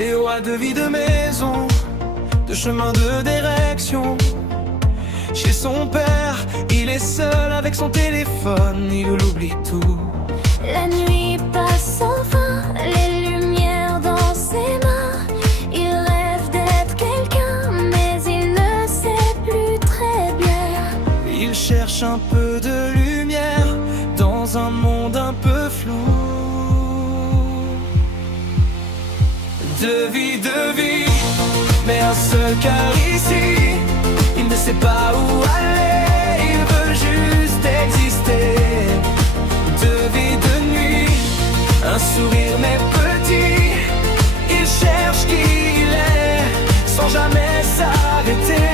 Léo a de vie de maison, de chemin de direction. Chez son père, il est seul avec son téléphone, il oublie tout. La nuit passe sans fin, les lumières dans ses mains. Il rêve d'être quelqu'un, mais il ne sait plus très bien. Il cherche un peu de lumière dans un monde un peu flou. De vie, mais un seul cœur ici. Il ne sait pas où aller, il veut juste exister. De vie, de nuit, un sourire mais petit. Il cherche qui il est, sans jamais s'arrêter.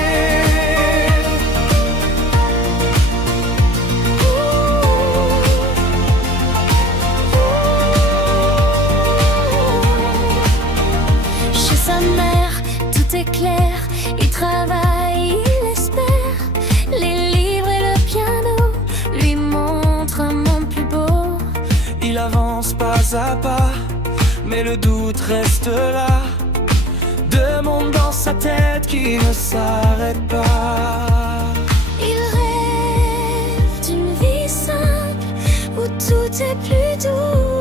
Chez sa mère, tout est clair. Il travaille, il espère. Les livres et le piano lui montrent un monde plus beau. Il avance pas à pas, mais le doute reste là. Deux mondes dans sa tête qui ne s'arrêtent pas. Il rêve d'une vie simple où tout est plus doux.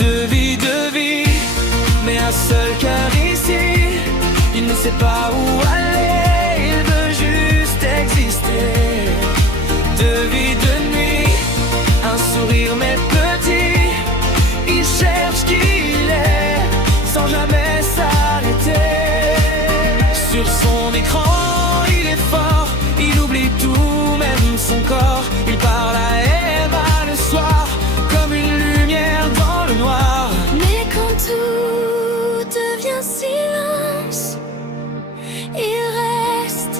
De vie, mais un seul cœur ici. Il ne sait pas où aller, il veut juste exister. De vie, de nuit, un sourire mais petit. Il cherche qui il est, sans jamais s'arrêter. Sur son écran, il est fort, il oublie tout, même son corps. Il parle à Emma le soir, comme une lumière dans le noir. Mais quand tout devient silence, il reste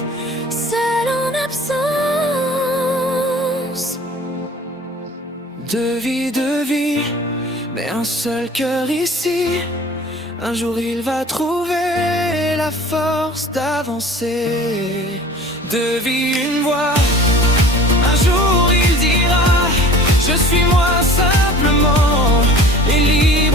seul en absence. De vie, mais un seul cœur ici. Un jour il va trouver la force d'avancer. De vie, une voix. Un jour il dira: je suis moi simplement, et libre.